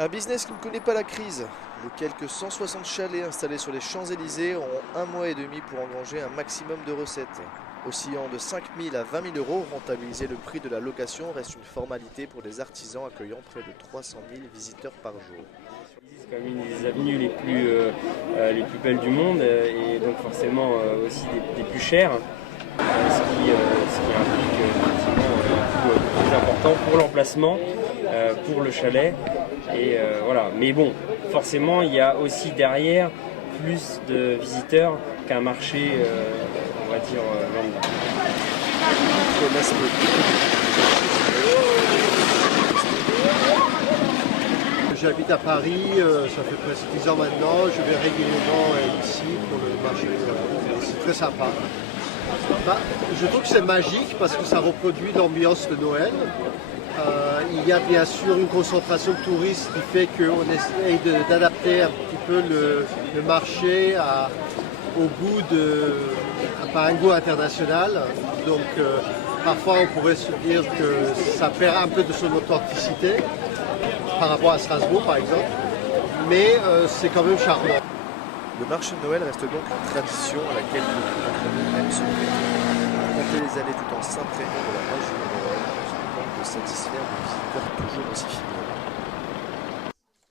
Un business qui ne connaît pas la crise. Les quelques 160 chalets installés sur les Champs-Élysées auront un mois et demi pour engranger un maximum de recettes. Oscillant de 5 000 à 20 000 euros, rentabiliser le prix de la location reste une formalité pour des artisans accueillant près de 300 000 visiteurs par jour. C'est quand même une des avenues les plus belles du monde et donc forcément aussi des plus chères, ce qui implique effectivement un coût plus important pour l'emplacement, pour le chalet. Et voilà. Mais bon, forcément, il y a aussi derrière plus de visiteurs qu'un marché, on va dire, lambda. J'habite à Paris, ça fait presque 10 ans maintenant. Je vais régulièrement ici pour le marché de Noël. C'est très sympa. Je trouve que c'est magique parce que ça reproduit l'ambiance de Noël. Il y a bien sûr une concentration de touristes qui fait qu'on essaye d'adapter un petit peu le marché au goût un goût international. Donc parfois on pourrait se dire que ça perd un peu de son authenticité par rapport à Strasbourg par exemple, mais c'est quand même charmant. Le marché de Noël reste donc une tradition à laquelle beaucoup d'entre nous aiment se prêter. Compter les années tout en s'imprégnant de la magie de Noël, nous compte de satisfaire des visiteurs toujours aussi fidèles.